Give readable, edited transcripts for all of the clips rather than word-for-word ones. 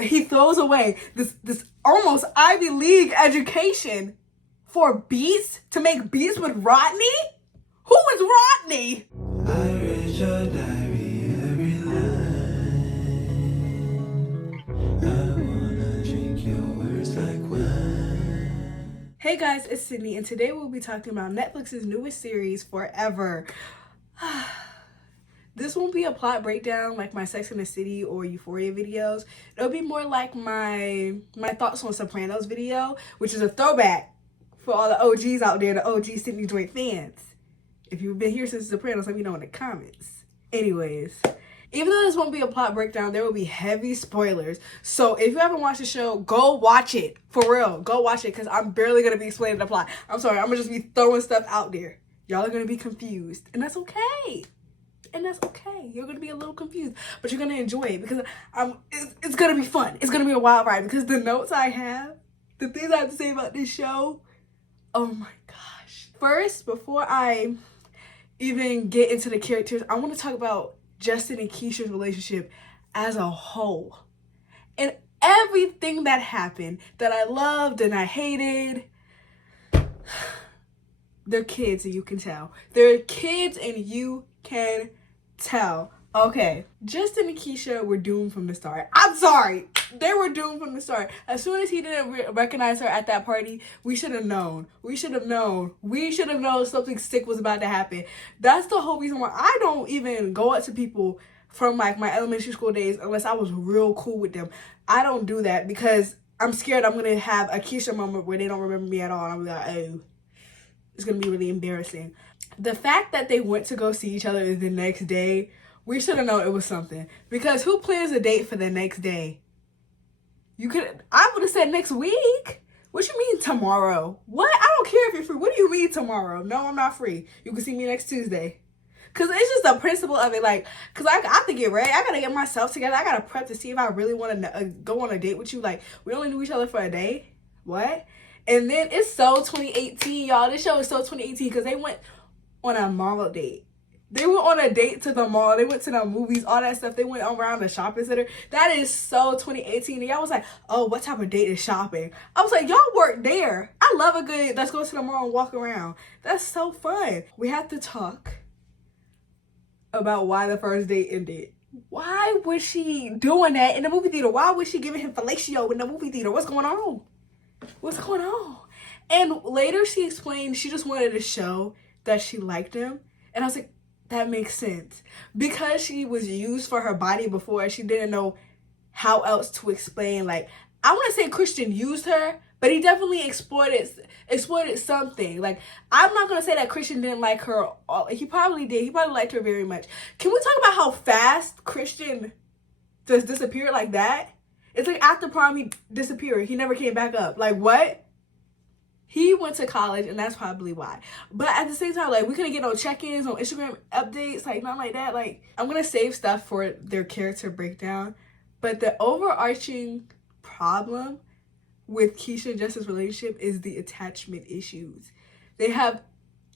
But he throws away this almost Ivy League education for beats, to make beats with Rodney? Who is Rodney? I read your diary every line. I wanna drink your words like wine. Hey guys, it's Sydney, and today we'll be talking about Netflix's newest series, Forever. This won't be a plot breakdown like my Sex and the City or Euphoria videos. It'll be more like my thoughts on Sopranos video, which is a throwback for all the OGs out there, the OG Sydney Joint fans. If you've been here since Sopranos, let me know in the comments. Anyways, even though this won't be a plot breakdown, there will be heavy spoilers. So if you haven't watched the show, go watch it. For real, go watch it, because I'm barely going to be explaining the plot. I'm sorry, I'm going to just be throwing stuff out there. Y'all are going to be confused, and that's okay. And that's okay. You're going to be a little confused, but you're going to enjoy it, because it's going to be fun. It's going to be a wild ride, because the notes I have, the things I have to say about this show, oh my gosh. First, before I even get into the characters, I want to talk about Justin and Kesha's relationship as a whole. And everything that happened that I loved and I hated, they're kids and you can tell. They're kids and you can tell. Okay, Justin and Kesha were doomed from the start. I'm sorry. They were doomed from the start. As soon as he didn't recognize her at that party, we should have known. We should have known. We should have known something sick was about to happen. That's the whole reason why I don't even go up to people from like my elementary school days unless I was real cool with them. I don't do that because I'm scared I'm going to have a Kesha moment where they don't remember me at all. And I'm like, oh, it's going to be really embarrassing. The fact that they went to go see each other the next day, we should have known it was something. Because who plans a date for the next day? I would have said next week. What you mean tomorrow? What? I don't care if you're free. What do you mean tomorrow? No, I'm not free. You can see me next Tuesday. Because it's just the principle of it. Like, because I have to get ready. I got to get myself together. I got to prep to see if I really want to go on a date with you. Like, we only knew each other for a day. What? And then it's so 2018, y'all. This show is so 2018 because they went on a mall date. They went on a date to the mall. They went to the movies, all that stuff. They went around the shopping center. That is so 2018. And y'all was like, oh, what type of date is shopping? I was like, y'all work there. I love a good, let's go to the mall and walk around. That's so fun. We have to talk about why the first date ended. Why was she doing that in the movie theater? Why was she giving him fellatio in the movie theater? What's going on? What's going on? And later she explained she just wanted to show that she liked him. And I was like, that makes sense. Because she was used for her body before, she didn't know how else to explain. Like, I want to say Christian used her, but he definitely exploited something. Like, I'm not going to say that Christian didn't like her. He probably did. He probably liked her very much. Can we talk about how fast Christian just disappeared like that? It's like after prom, he disappeared. He never came back up. Like, what? He went to college, and that's probably why. But at the same time, like, we couldn't get no check-ins, no Instagram updates, like, nothing like that. Like, I'm going to save stuff for their character breakdown. But the overarching problem with Kesha and Justin's relationship is the attachment issues. They have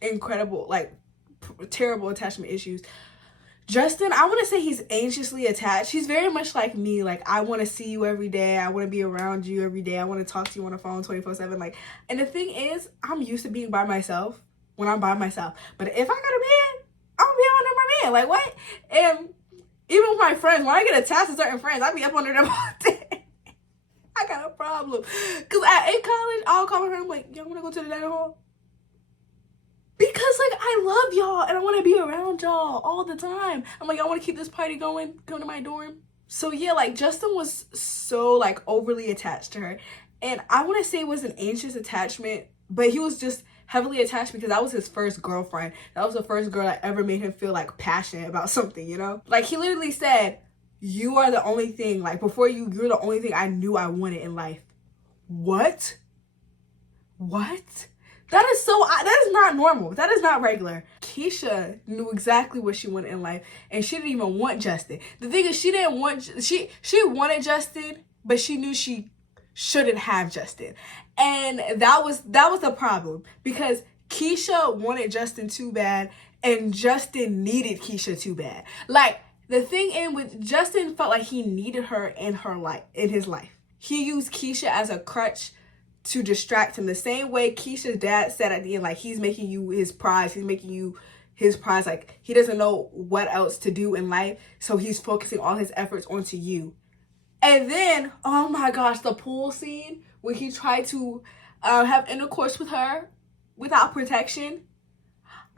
incredible, like, terrible attachment issues. Justin, I want to say he's anxiously attached. He's very much like me. Like, I want to see you every day. I want to be around you every day. I want to talk to you on the phone 24/7. Like, and the thing is, I'm used to being by myself when I'm by myself. But if I got a man, I'm going to be under my man. Like, what? And even with my friends, when I get attached to certain friends, I be up under them all day. I got a problem. Because in college, I'll call my friend, I'm like, y'all want to go to the dining hall? Because, like, I love y'all and I want to be around y'all all the time. I'm like, I want to keep this party going. Come to my dorm. So, yeah, like, Justin was so, like, overly attached to her. And I want to say it was an anxious attachment, but he was just heavily attached because that was his first girlfriend. That was the first girl that ever made him feel, like, passionate about something, you know? Like, he literally said, you are the only thing, like, before you, you're the only thing I knew I wanted in life. What? What? That is not normal. That is not regular. Kesha knew exactly what she wanted in life, and she didn't even want Justin. The thing is, she wanted Justin, but she knew she shouldn't have Justin. And that was the problem, because Kesha wanted Justin too bad, and Justin needed Kesha too bad. Like, The thing in with Justin felt like he needed her in his life. He used Kesha as a crutch to distract him. The same way Kesha's dad said at the end, like, he's making you his prize. He's making you his prize. Like, he doesn't know what else to do in life, so he's focusing all his efforts onto you. And then, oh my gosh, the pool scene where he tried to have intercourse with her without protection.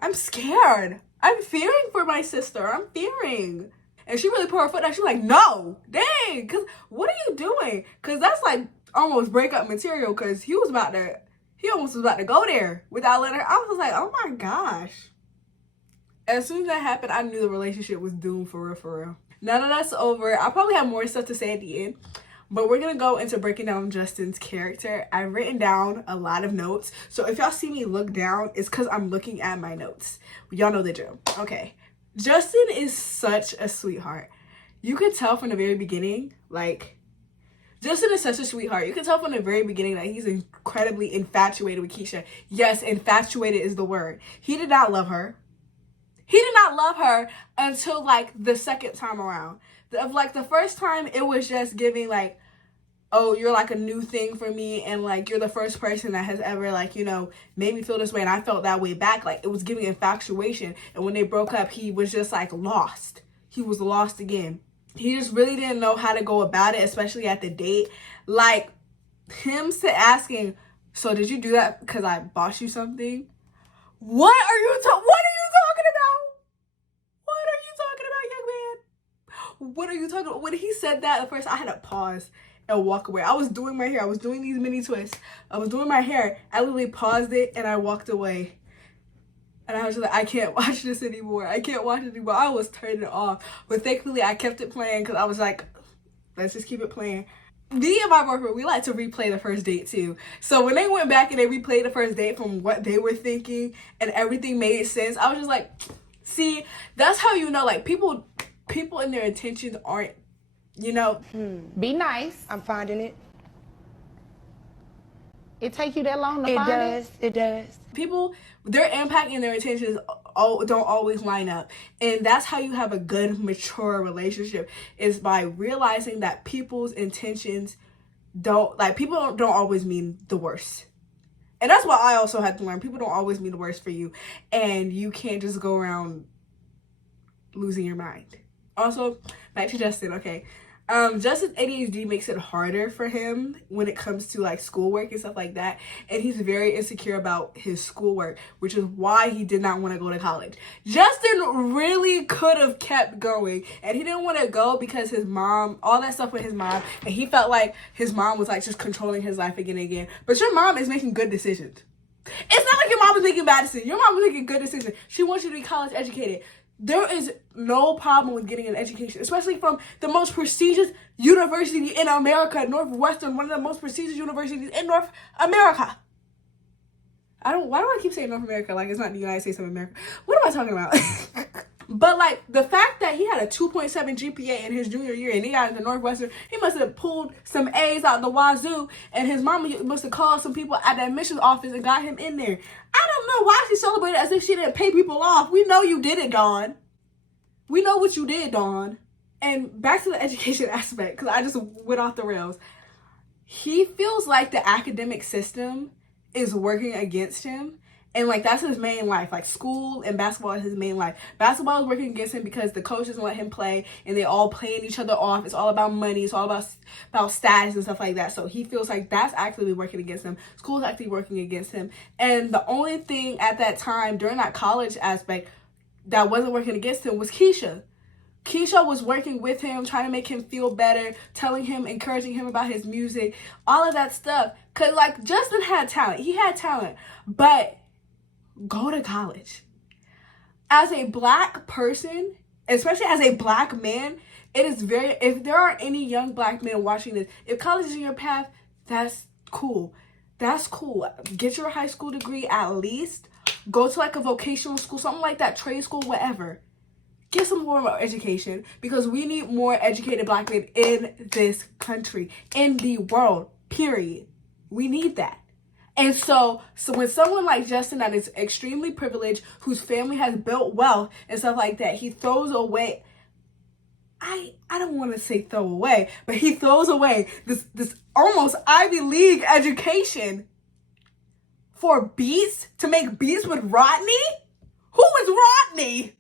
I'm scared. I'm fearing for my sister. I'm fearing. And she really put her foot down. She's like, no, dang, because what are you doing? Because that's like almost breakup material, because he almost was about to go there without letting her. I was like, oh my gosh. As soon as that happened, I knew the relationship was doomed for real, for real. Now that that's over, I probably have more stuff to say at the end, but we're going to go into breaking down Justin's character. I've written down a lot of notes, so if y'all see me look down, it's because I'm looking at my notes. Y'all know the drill. Okay. Justin is such a sweetheart. You could tell from the very beginning, like, Justin is such a sweetheart. You can tell from the very beginning that he's incredibly infatuated with Kesha. Yes, infatuated is the word. He did not love her. He did not love her until, like, the second time around. Like, the first time, it was just giving, like, oh, you're, like, a new thing for me, and, like, you're the first person that has ever, like, you know, made me feel this way, and I felt that way back. Like, it was giving infatuation, and when they broke up, he was just, like, lost. He was lost again. He just really didn't know how to go about it, especially at the date. Like, him asking, so did you do that because I bought you something? What are you talking about? What are you talking about, young man? What are you talking about? When he said that at first, I had to pause and walk away. I was doing my hair. I was doing these mini twists. I was doing my hair. I literally paused it and I walked away. And I was just like, I can't watch this anymore. I can't watch it anymore. I was turning it off. But thankfully, I kept it playing because I was like, let's just keep it playing. Me and my boyfriend, we like to replay the first date too. So when they went back and they replayed the first date from what they were thinking and everything made sense, I was just like, see, that's how you know, like, people in their intentions aren't, you know. Be nice. I'm finding it. It take you that long to find it? It does. People, their impact and their intentions don't always line up. And that's how you have a good, mature relationship, is by realizing that people's intentions don't always mean the worst. And that's what I also had to learn. People don't always mean the worst for you. And you can't just go around losing your mind. Also, back to Justin, okay. Justin's ADHD makes it harder for him when it comes to, like, schoolwork and stuff like that. And he's very insecure about his schoolwork, which is why he did not want to go to college. Justin really could have kept going, and he didn't want to go because his mom, all that stuff with his mom, and he felt like his mom was, like, just controlling his life again and again. But your mom is making good decisions. It's not like your mom is making bad decisions. Your mom is making good decisions. She wants you to be college educated. There is no problem with getting an education, especially from the most prestigious university in America, Northwestern, one of the most prestigious universities in North America. Why do I keep saying North America like it's not the United States of America? What am I talking about? But, like, the fact that he had a 2.7 GPA in his junior year and he got into Northwestern, he must have pulled some A's out the wazoo, and his mama must have called some people at the admissions office and got him in there. I don't know why she celebrated as if she didn't pay people off. We know you did it, Dawn. We know what you did, Dawn. And back to the education aspect, because I just went off the rails. He feels like the academic system is working against him. And, like, that's his main life. Like, school and basketball is his main life. Basketball is working against him because the coach doesn't let him play, and they all playing each other off. It's all about money. It's all about status and stuff like that. So he feels like that's actually working against him. School is actually working against him. And the only thing at that time, during that college aspect, that wasn't working against him was Kesha. Kesha was working with him, trying to make him feel better, telling him, encouraging him about his music, all of that stuff. Because, like, Justin had talent. He had talent. But go to college. As a black person, especially as a black man, it is if there are any young black men watching this, if college is in your path, that's cool. That's cool. Get your high school degree at least. Go to, like, a vocational school, something like that, trade school, whatever. Get some more education, because we need more educated black men in this country, in the world, period. We need that. And so when someone like Justin that is extremely privileged, whose family has built wealth and stuff like that, he throws away I don't want to say throw away, but he throws away this almost Ivy League education for beats, to make beats with Rodney? Who is Rodney?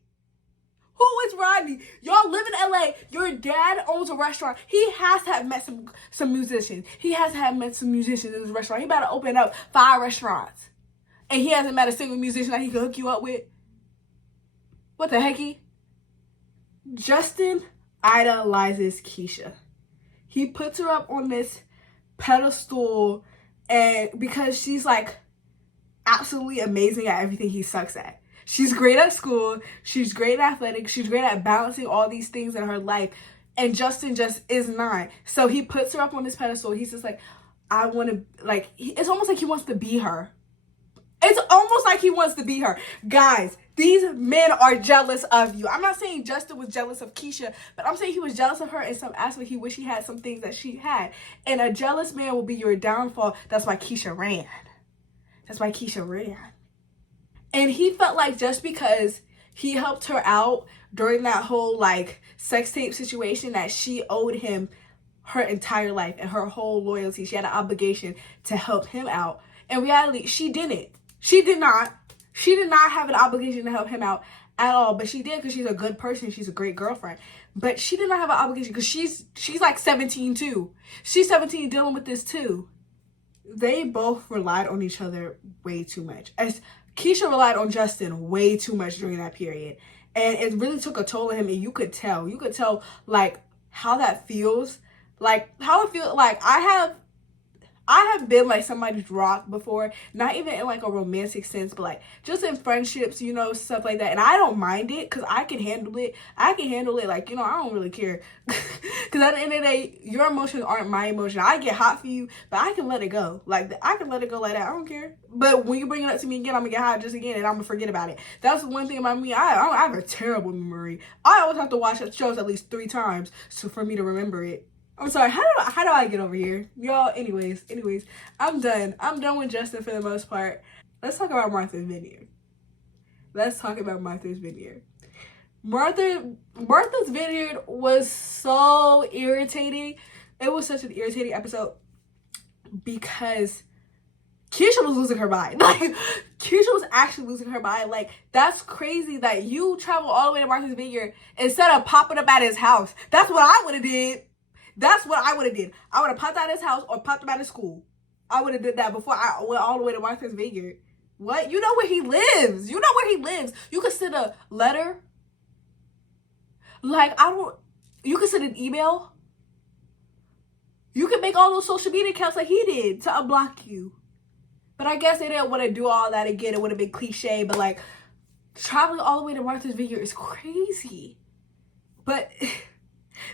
Who is Rodney? Y'all live in LA. Your dad owns a restaurant. He has to have met some musicians. He has to have met some musicians in his restaurant. He about to open up 5 restaurants. And he hasn't met a single musician that he can hook you up with. What the hecky? Justin idolizes Kesha. He puts her up on this pedestal, and because she's like absolutely amazing at everything he sucks at. She's great at school, she's great at athletics, she's great at balancing all these things in her life, and Justin just is not. So he puts her up on this pedestal. He's just like, I want to, like, it's almost like he wants to be her. It's almost like he wants to be her. Guys, these men are jealous of you. I'm not saying Justin was jealous of Kesha, but I'm saying he was jealous of her in some aspect. He wished he had some things that she had. And a jealous man will be your downfall. That's why Kesha ran. That's why Kesha ran. And he felt like just because he helped her out during that whole like sex tape situation, that she owed him her entire life and her whole loyalty. She had an obligation to help him out. In reality, she didn't. She did not. She did not have an obligation to help him out at all. But she did because she's a good person. She's a great girlfriend. But she did not have an obligation because she's like 17 too. She's 17 dealing with this too. They both relied on each other way too much. As Kesha relied on Justin way too much during that period. And it really took a toll on him. And you could tell like how that feels. Like how it feels. Like I have been like somebody's rock before, not even in like a romantic sense, but like just in friendships, you know, stuff like that. And I don't mind it because I can handle it. Like, you know, I don't really care. Because at the end of the day, your emotions aren't my emotion. I get hot for you, but I can let it go. Like, I can let it go like that. I don't care. But when you bring it up to me again, I'm going to get hot just again and I'm going to forget about it. That's the one thing about me. I have a terrible memory. I always have to watch shows at least 3 times for me to remember it. I'm sorry, how do I get over here? Y'all, anyways, I'm done. I'm done with Justin for the most part. Let's talk about Martha's Vineyard. Martha's Vineyard was so irritating. It was such an irritating episode because Kesha was losing her mind. Like, Kesha was actually losing her mind. Like, that's crazy that you travel all the way to Martha's Vineyard instead of popping up at his house. That's what I would have did. I would have popped out his house or popped him out of school. I would have did that before I went all the way to Martha's Vineyard. What? You know where he lives. You could send a letter. Like, you could send an email. You could make all those social media accounts like he did to unblock you. But I guess they didn't want to do all that again. It would have been cliche. But like, traveling all the way to Martha's Vineyard is crazy. But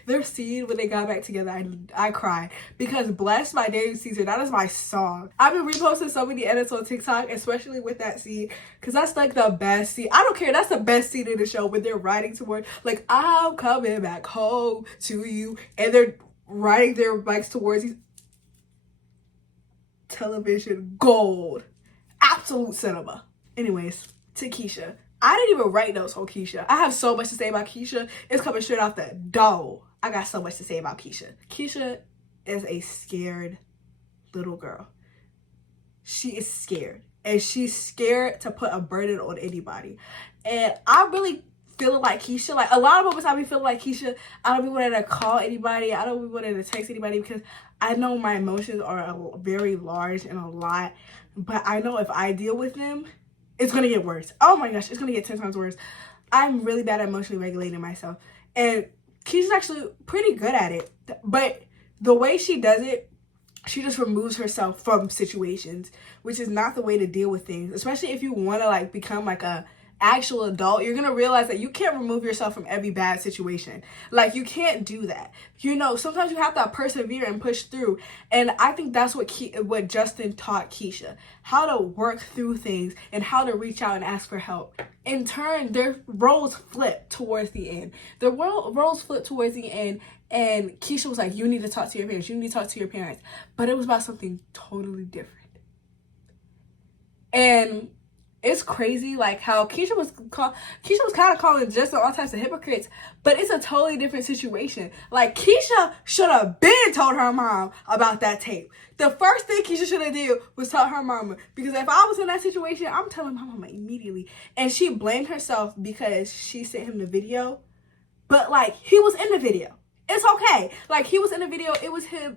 their scene when they got back together, I cried because Blessed by Darius Caesar, that is my song. I've been reposting so many edits on TikTok, especially with that scene, because that's like the best scene. I don't care, that's the best scene in the show when they're riding toward, like, I'm coming back home to you, and they're riding their bikes towards these. Television gold. Absolute cinema. Anyways, to Kesha. I didn't even write notes on Kesha. I have so much to say about Kesha. It's coming straight off the dome. I got so much to say about Kesha. Kesha is a scared little girl. She is scared. And she's scared to put a burden on anybody. And I really feeling like Kesha. Like, a lot of moments I be feeling like Kesha. I don't be wanting to call anybody. I don't be wanting to text anybody because I know my emotions are very large and a lot. But I know if I deal with them, it's going to get worse. Oh my gosh, it's going to get 10 times worse. I'm really bad at emotionally regulating myself. And Kesha's actually pretty good at it. But the way she does it, she just removes herself from situations, which is not the way to deal with things. Especially if you want to like become like a actual adult, you're going to realize that you can't remove yourself from every bad situation. Like, you can't do that. You know, sometimes you have to persevere and push through. And I think that's what Justin taught Kesha. How to work through things and how to reach out and ask for help. In turn, their roles flipped towards the end. And Kesha was like, you need to talk to your parents. But it was about something totally different. And it's crazy, like, how Kesha was kind of calling Justin all types of hypocrites, but it's a totally different situation. Like, Kesha should have been told her mom about that tape. The first thing Kesha should have did was tell her mama, because if I was in that situation, I'm telling my mama immediately. And she blamed herself because she sent him the video, but, like, he was in the video. It's okay. Like, he was in the video. It was his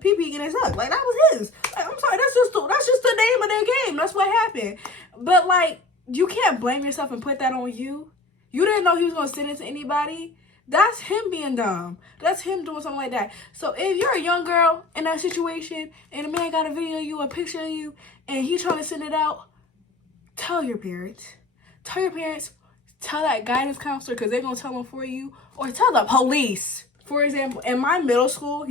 pee-pee in his hug. Like, that was his. Like, I'm sorry. That's just the name of their game. That's what happened. But, like, you can't blame yourself and put that on you. You didn't know he was going to send it to anybody. That's him being dumb. That's him doing something like that. So, if you're a young girl in that situation and a man got a video of you, a picture of you, and he's trying to send it out, tell your parents. Tell your parents. Tell that guidance counselor, because they're going to tell them for you. Or tell the police. For example, in my middle school,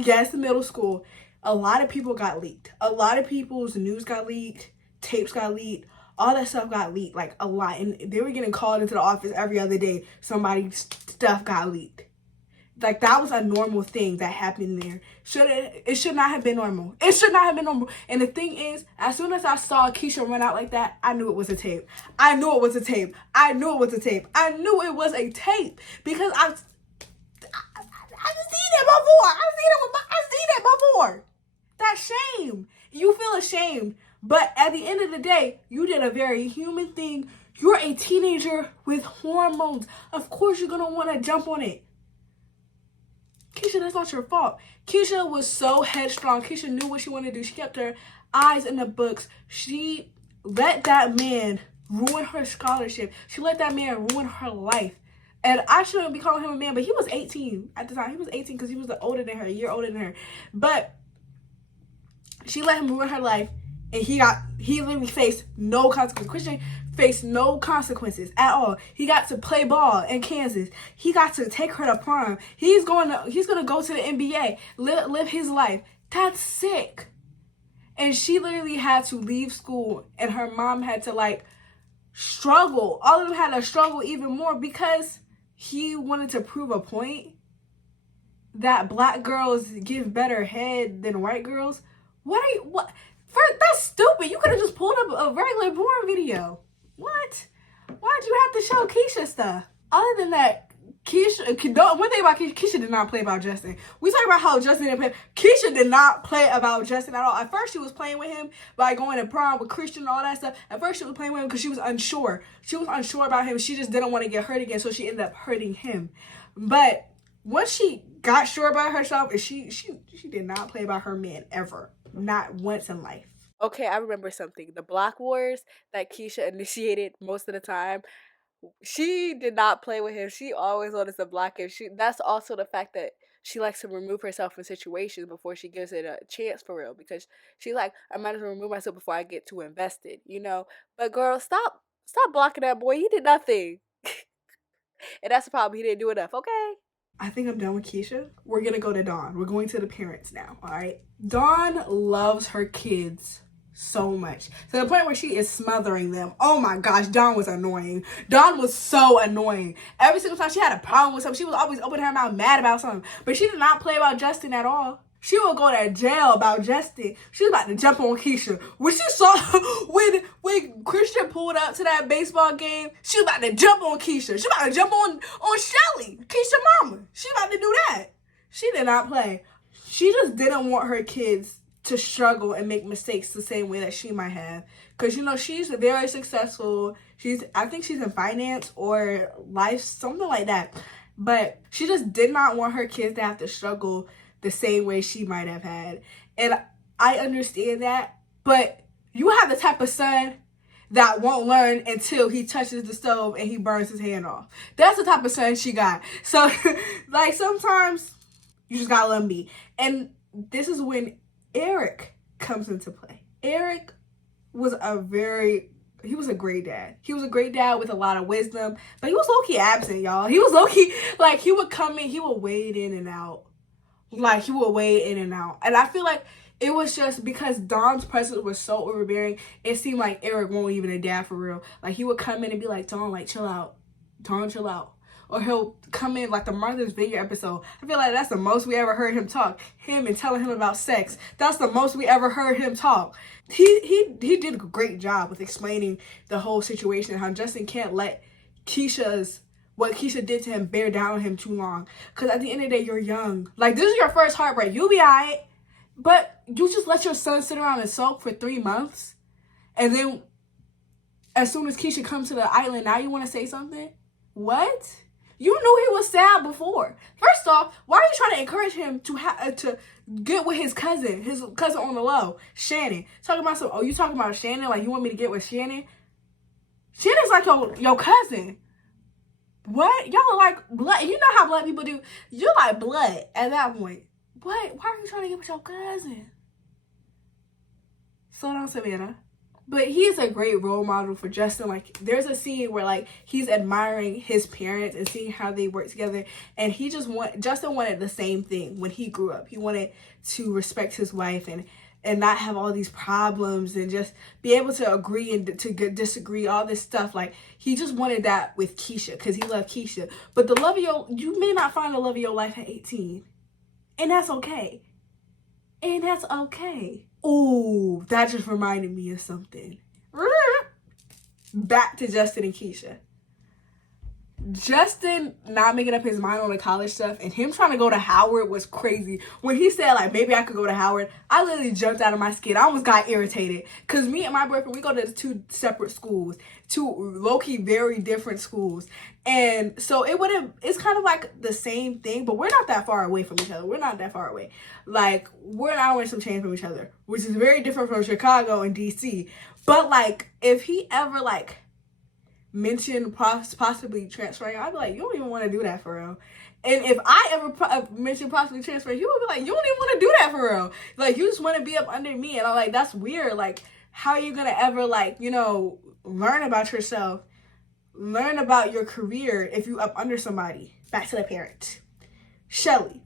a lot of people got leaked. A lot of people's news got leaked. Tapes got leaked. All that stuff got leaked. Like, a lot. And they were getting called into the office every other day. Somebody's stuff got leaked. Like, that was a normal thing that happened there. It should not have been normal. It should not have been normal. And the thing is, as soon as I saw Kesha run out like that, I knew it was a tape. I knew it was a tape. I knew it was a tape. I knew it was a tape. Because I've seen it before. I've seen it before. That's shame. You feel ashamed. But at the end of the day, you did a very human thing. You're a teenager with hormones. Of course you're going to want to jump on it. Kesha, that's not your fault. Kesha was so headstrong. Kesha knew what she wanted to do. She kept her eyes in the books. She let that man ruin her scholarship. She let that man ruin her life. And I shouldn't be calling him a man, but he was 18 at the time. He was 18 because he was older than her, a year older than her. But she let him ruin her life, and he literally faced no consequences. Christian faced no consequences at all. He got to play ball in Kansas. He got to take her to prom. He's gonna go to the NBA, live his life. That's sick. And she literally had to leave school, and her mom had to, like, struggle. All of them had to struggle even more because he wanted to prove a point that black girls give better head than white girls. That's stupid. You could have just pulled up a regular porn video. What? Why'd you have to show Kesha stuff? Other than that, one thing about Kesha did not play about Justin. We talk about how Justin didn't play. Kesha did not play about Justin at all. At first, she was playing with him by going to prom with Christian and all that stuff. At first, she was playing with him because she was unsure. She was unsure about him. She just didn't want to get hurt again, so she ended up hurting him. But once she got sure about herself, she did not play about her man ever. Not once in life. Okay, I remember something. The block wars that Kesha initiated most of the time, she did not play with him. She always wanted to block him. That's also the fact that she likes to remove herself from situations before she gives it a chance for real. Because she's like, I might as well remove myself before I get too invested, you know? But girl, stop blocking that boy. He did nothing. And that's the problem. He didn't do enough, okay? I think I'm done with Kesha. We're going to go to Dawn. We're going to the parents now, all right? Dawn loves her kids so much, to the point where she is smothering them. Oh my gosh, Dawn was annoying. Dawn was so annoying. Every single time she had a problem with something, she was always opening her mouth mad about something. But she did not play about Justin at all. She would go to jail about Justin. She was about to jump on Kesha. When she saw when Christian pulled up to that baseball game, she was about to jump on Kesha. She was about to jump on Shelly, Kesha's mama. She about to do that. She did not play. She just didn't want her kids to struggle and make mistakes the same way that she might have. Because, you know, she's very successful. I think she's in finance or life, something like that. But she just did not want her kids to have to struggle the same way she might have had. And I understand that. But you have the type of son that won't learn until he touches the stove and he burns his hand off. That's the type of son she got. So, like, sometimes you just gotta let him be. And this is when Eric comes into play. Eric was a great dad. He was a great dad with a lot of wisdom, but he was low-key absent, y'all. He was low-key, like, he would come in, he would wade in and out. And I feel like it was just because Dawn's presence was so overbearing, it seemed like Eric wasn't even a dad for real. Like, he would come in and be like, Dawn, like, chill out. Dawn, chill out. or he'll come in like the Martha's Vineyard episode. I feel like that's the most we ever heard him talk. Him and telling him about sex. That's the most we ever heard him talk. He did a great job with explaining the whole situation and how Justin can't let what Kesha did to him bear down on him too long. Because at the end of the day, you're young. Like, this is your first heartbreak. You'll be alright. But you just let your son sit around and sulk for 3 months. And then as soon as Kesha comes to the island, now you want to say something? What? You knew he was sad before. First off, why are you trying to encourage him to get with his cousin on the low, Shannon? Talking about you talking about Shannon? Like, you want me to get with Shannon? Shannon's like your cousin. What? Y'all are like blood. You know how blood people do. You're like blood at that point. What? Why are you trying to get with your cousin? Slow down, Savannah. But he's a great role model for Justin. Like, there's a scene where, like, he's admiring his parents and seeing how they work together. And Justin wanted the same thing when he grew up. He wanted to respect his wife and not have all these problems and just be able to agree and to disagree, all this stuff. Like, he just wanted that with Kesha because he loved Kesha. But you may not find the love of your life at 18. And that's okay. And that's okay. Oh, that just reminded me of something. Back to Justin and Kesha. Justin not making up his mind on the college stuff and him trying to go to Howard was crazy. When he said, like, maybe I could go to Howard, I literally jumped out of my skin. I almost got irritated. Because me and my boyfriend, we go to 2 separate schools. 2 low-key very different schools. And so it's kind of like the same thing, but we're not that far away from each other. We're not that far away. Like, we're an hour and some change from each other, which is very different from Chicago and DC. But, like, if he ever, like, mention possibly transferring, I'd be like, you don't even want to do that for real. And if I ever mention possibly transferring, you would be like, you don't even want to do that for real. Like, you just want to be up under me. And I'm like, that's weird. Like, how are you going to ever, like, you know, learn about yourself, learn about your career if you up under somebody? Back to the parent. Shelly.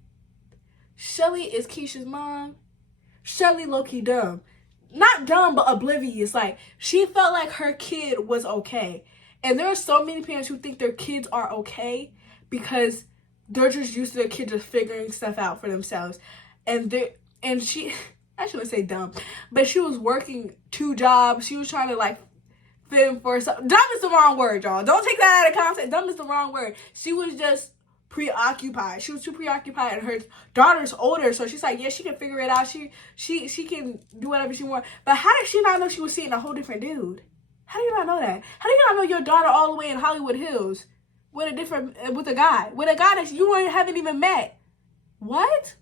Shelly is Kesha's mom. Shelly low-key dumb. Not dumb, but oblivious. Like, she felt like her kid was okay. And there are so many parents who think their kids are okay because they're just used to their kids just figuring stuff out for themselves. And she, I shouldn't say dumb, but she was working 2 jobs. She was trying to, like, fit for something. Dumb is the wrong word, y'all. Don't take that out of context. Dumb is the wrong word. She was just preoccupied. She was too preoccupied, and her daughter's older, so she's like, yeah, she can figure it out. She can do whatever she wants. But how did she not know she was seeing a whole different dude? How do you not know that? How do you not know your daughter all the way in Hollywood Hills with a guy that you haven't even met? What?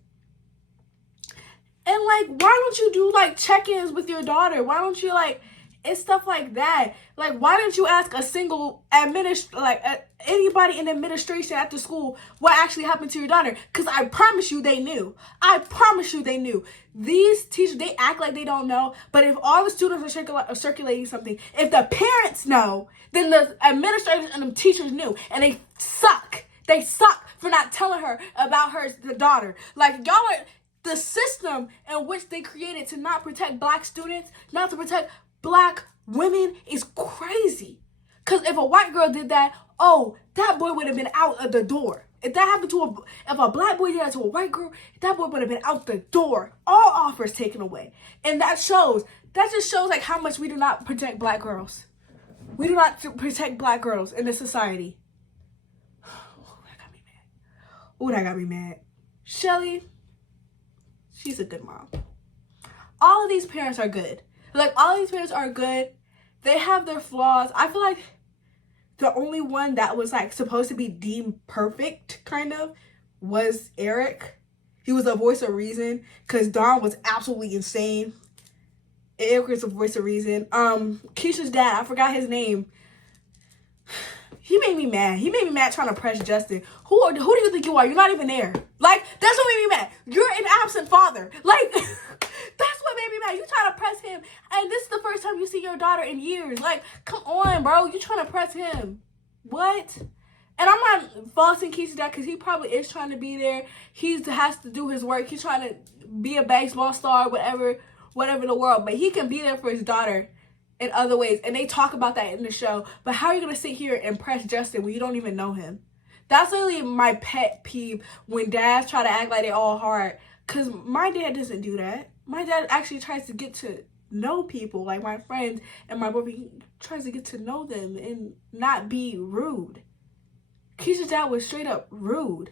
And, like, why don't you do, like, check-ins with your daughter? Why don't you, like, it's stuff like that. Like, why didn't you ask a single anybody in administration at the school what actually happened to your daughter? Because I promise you they knew. I promise you they knew. These teachers, they act like they don't know. But if all the students are circulating something, if the parents know, then the administrators and the teachers knew. And they suck. They suck for not telling her about the daughter. Like, y'all are the system in which they created to not protect Black students, not to protect Black women is crazy. Because if a white girl did that, that boy would have been out of the door. If that happened if a Black boy did that to a white girl, that boy would have been out the door. All offers taken away. And that just shows like how much we do not protect Black girls. We do not protect Black girls in this society. That got me mad. Shelly, she's a good mom. All of these parents are good. Like, all of these parents are good. They have their flaws. I feel like the only one that was, like, supposed to be deemed perfect, kind of, was Eric. He was a voice of reason, because Dawn was absolutely insane. Eric was a voice of reason. Kesha's dad, I forgot his name. He made me mad. He made me mad trying to press Justin. Who do you think you are? You're not even there. Like, that's what made me mad. You're an absent father. Like, that's what made me mad. You trying to press him, and this is the first time you see your daughter in years. Like, come on, bro. You trying to press him. What? And I'm not faulting Kesha's dad because he probably is trying to be there. He has to do his work. He's trying to be a baseball star, whatever in the world. But he can be there for his daughter in other ways. And they talk about that in the show. But how are you going to sit here and press Justin when you don't even know him? That's literally my pet peeve when dads try to act like they all hard. Because my dad doesn't do that. My dad actually tries to get to know people, like my friends and my boyfriend. He tries to get to know them and not be rude. Keisha's dad was straight up rude.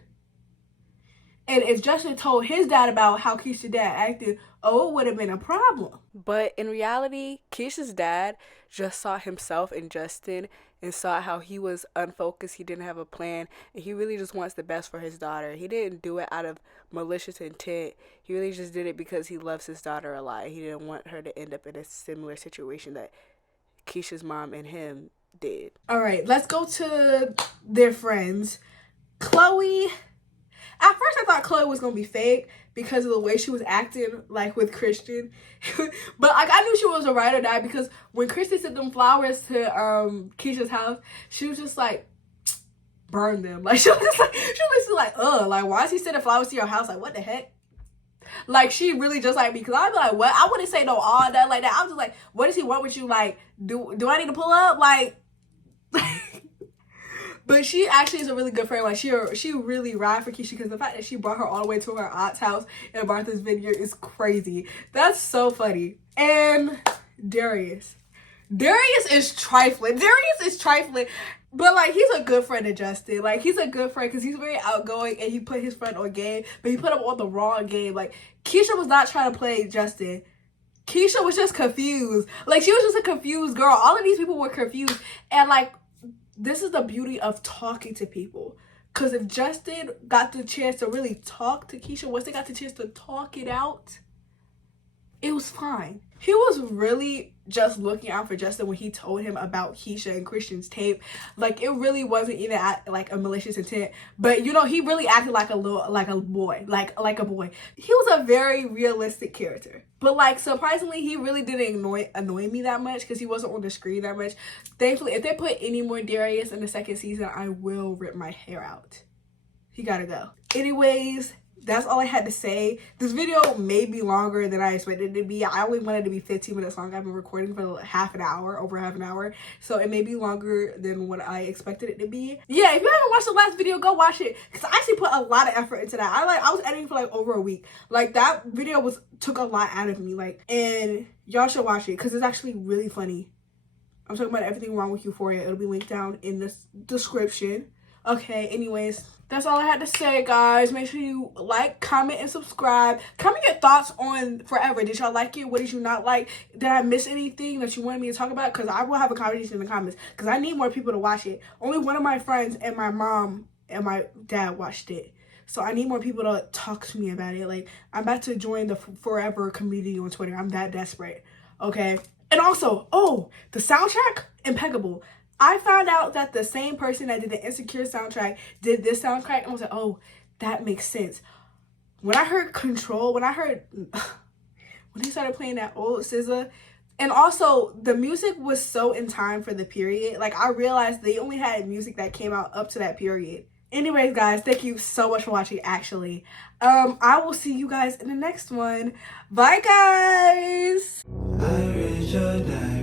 And if Justin told his dad about how Keisha's dad acted, oh, it would have been a problem. But in reality, Keisha's dad just saw himself in Justin and saw how he was unfocused, he didn't have a plan, and he really just wants the best for his daughter. He didn't do it out of malicious intent. He really just did it because he loves his daughter a lot. He didn't want her to end up in a similar situation that Keisha's mom and him did. All right, let's go to their friends. Chloe. At first, I thought Chloe was gonna be fake because of the way she was acting, like with Christian. But like, I knew she was a ride or die because when Christian sent them flowers to Keisha's house, she was just like, burn them. Like she was just like, ugh, like why is he sending flowers to your house? Like what the heck? Like she really just like me, because I'd be like, what? I wouldn't say no all that like that. I was just like, what does he want with you? Like, do I need to pull up? Like. But she actually is a really good friend. Like, she really ride for Kesha, because the fact that she brought her all the way to her aunt's house in Martha's Vineyard is crazy. That's so funny. And Darius. Darius is trifling. But, like, he's a good friend to Justin. Like, he's a good friend because he's very outgoing and he put his friend on game. But he put him on the wrong game. Like, Kesha was not trying to play Justin. Kesha was just confused. Like, she was just a confused girl. All of these people were confused. And, like, this is the beauty of talking to people. Because if Justin got the chance to really talk to Kesha, once they got the chance to talk it out, it was fine. He was really just looking out for Justin when he told him about Kesha and Christian's tape. Like, it really wasn't even like a malicious intent. But, you know, he really acted like a boy. Like a boy. He was a very realistic character. But, like, surprisingly, he really didn't annoy me that much because he wasn't on the screen that much. Thankfully, if they put any more Darius in the second season, I will rip my hair out. He gotta go. Anyways, that's all I had to say. This video may be longer than I expected it to be. I only wanted it to be 15 minutes long. I've been recording for over half an hour. So it may be longer than what I expected it to be. Yeah, if you haven't watched the last video, go watch it. Because I actually put a lot of effort into that. I was editing for like over a week. Like, that video took a lot out of me. Like, and y'all should watch it because it's actually really funny. I'm talking about everything wrong with Euphoria. It'll be linked down in the description. Okay, anyways, that's all I had to say, guys. Make sure you like, comment, and subscribe. Comment your thoughts on Forever. Did y'all like it? What did you not like? Did I miss anything that you wanted me to talk about? Because I will have a conversation in the comments. Because I need more people to watch it. Only one of my friends and my mom and my dad watched it. So I need more people to talk to me about it. Like, I'm about to join the Forever community on Twitter. I'm that desperate. Okay? And also, oh, the soundtrack, impeccable. I found out that the same person that did the Insecure soundtrack did this soundtrack, and I was like, oh, that makes sense. When I heard Control, when he started playing that old SZA, and also the music was so in time for the period. Like, I realized they only had music that came out up to that period. Anyways, guys, thank you so much for watching, actually. I will see you guys in the next one. Bye, guys! I read your diary.